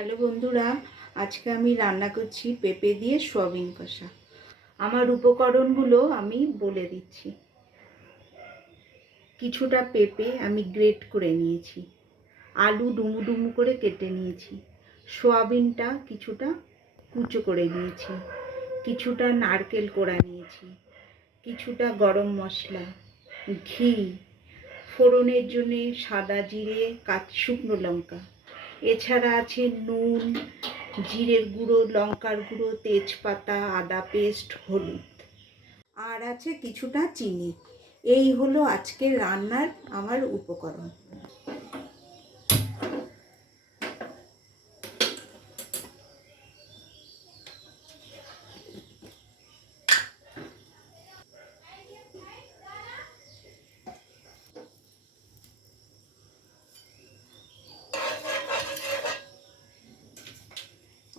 Hello বন্ধুরা, আজকে আমি রান্না করছি পেঁপে দিয়ে সয়াবিন কষা। আমার উপকরণগুলো আমি বলে দিচ্ছি। কিছুটা পেঁপে আমি গ্রেট করে নিয়েছি, আলু ডুমু ডুমু করে কেটে নিয়েছি, সয়াবিনটা কিছুটা কুচো করে নিয়েছি, কিছুটা নারকেল কোড়া নিয়েছি, কিছুটা গরম মশলা, ঘি, ফোড়নের জন্য সাদা জিরে, শুকনো লঙ্কা, এছাড়া আছে নুন, জিরের গুঁড়ো, লঙ্কার গুঁড়ো, তেজপাতা, আদা পেস্ট, হলুদ, আর আছে কিছুটা চিনি। এই হলো আজকের রান্নার আমার উপকরণ।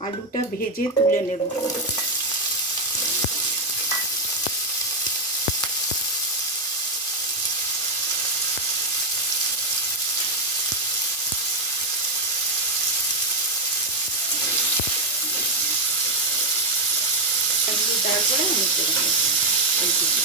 আলুটা ভেজে তুলে নেব। তারপরে আমি করে নেব এইটুকু।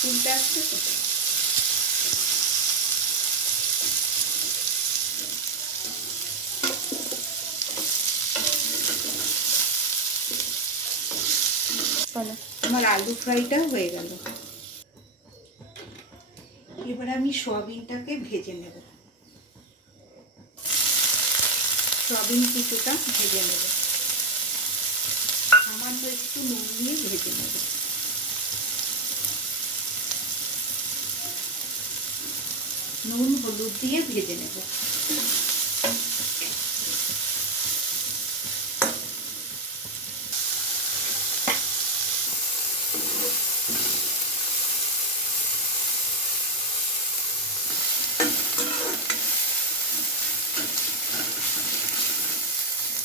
ফুলটা আসছে তো। আমার আলু ফ্রাইটা হয়ে গেল। এবার আমি সয়াবিনটাকে ভেজে নেব। সয়াবিন কিছুটা ভেজে নেব, সামান্য একটু নুন দিয়ে ভেজে নেব। নুন হলুদ দিয়ে ভেজে নেব।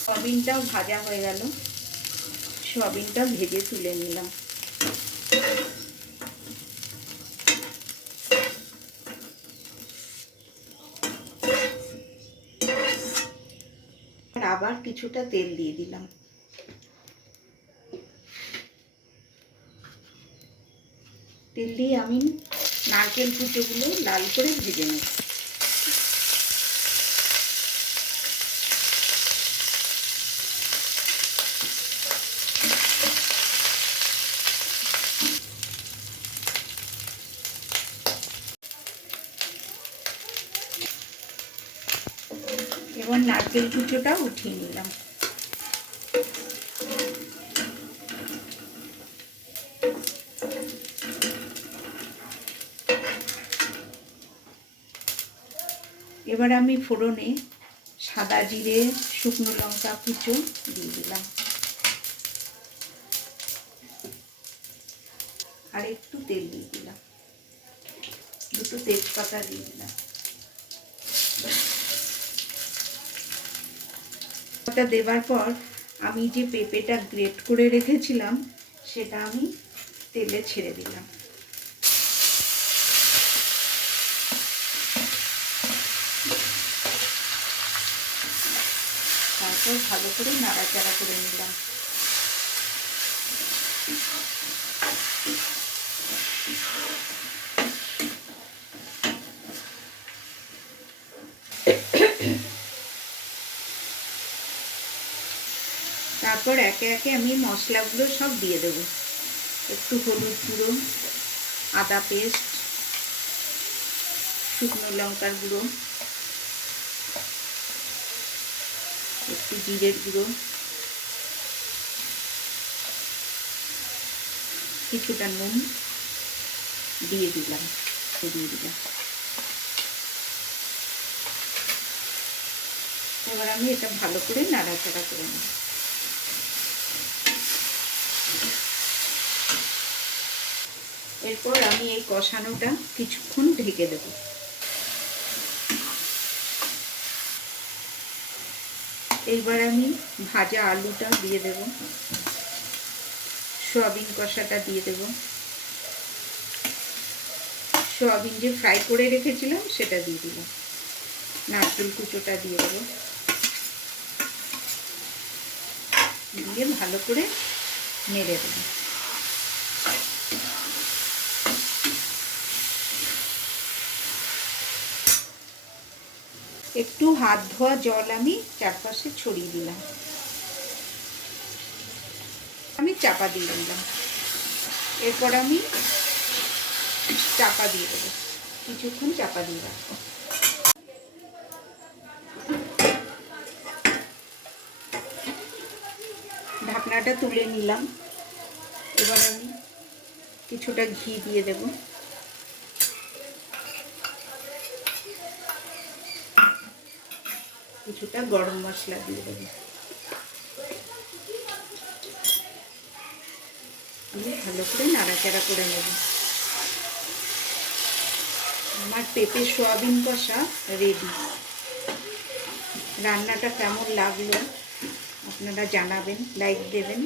সয়াবিনটাও ভাজা হয়ে গেল, সয়াবিনটা ভেজে তুলে নিলাম। আবার কিছুটা তেল দিয়ে দিলাম। তেল দিয়ে আমি নারকেল কুচোগুলো লাল করে ভেজে নেব। এবার নারকেল কুচোটা উঠিয়ে নিলাম। এবার আমি ফোড়নে সাদা জিরে, শুকনো লঙ্কা কুচো দিয়ে দিলাম, আর একটু তেল দিয়ে দিলাম, দুটো তেজপাতা দিয়ে দিলাম। ওটা দেবার পর আমি যে পেঁপেটা গ্রেট করে রেখেছিলাম সেটা আমি তেলে ছেড়ে দিলাম। তারপর ভালো করে নাড়াচাড়া করে নিলাম। তারপর একে একে আমি মশলাগুলো সব দিয়ে দেব। একটু হলুদ গুঁড়ো, আদা পেস্ট, শুকনো লঙ্কার গুঁড়ো, একটু জিরের গুঁড়ো, কিছুটা নুন দিয়ে দিলাম। এবার আমি এটা ভালো করে নাড়াচাড়া করে নেব। এরপর আমি এই কষানোটা কিছুক্ষণ ঢেকে দেব। এইবার আমি ভাজা আলুটা দিয়ে দেব, সয়াবিন কষাটা দিয়ে দেব, সয়াবিন যে ফ্রাই করে রেখেছিলাম সেটা দিয়ে দিলাম, নারকেল কুচোটা দিয়ে দেব, দিয়ে ভালো করে নেড়ে দেব। একটু হাত ধোয়া জল আমি চারপাশে ছড়িয়ে দিলাম, আমি চাপা দিয়ে দিলাম। এরপর আমি চাপা দিয়ে দেবো, কিছুক্ষণ চাপা দিয়ে রাখবো। ঢাকনাটা তুলে নিলাম। এবার আমি কিছুটা ঘি দিয়ে দেব, কিছুটা গরম মশলা দিয়ে দেব, দিয়ে ভালো করে নাড়াচাড়া করে নেব। আমার পেঁপে সয়াবিন কষা রেডি। রান্নাটা কেমন লাগলো আপনারা জানাবেন, লাইক দেবেন,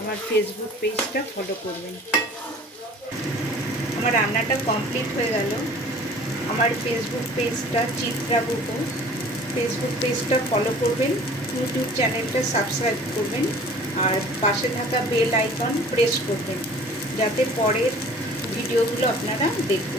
আমার ফেসবুক পেজটা ফলো করবেন। আমার রান্নাটা কমপ্লিট হয়ে গেল। আমার ফেসবুক পেজটা চিত্রা গুহ, ফেসবুক পেজটা ফলো করবেন, ইউটিউব চ্যানেলটা সাবস্ক্রাইব করবেন, আর পাশে থাকা বেল আইকন প্রেস করবেন যাতে পরের ভিডিওগুলো আপনারা দেখতে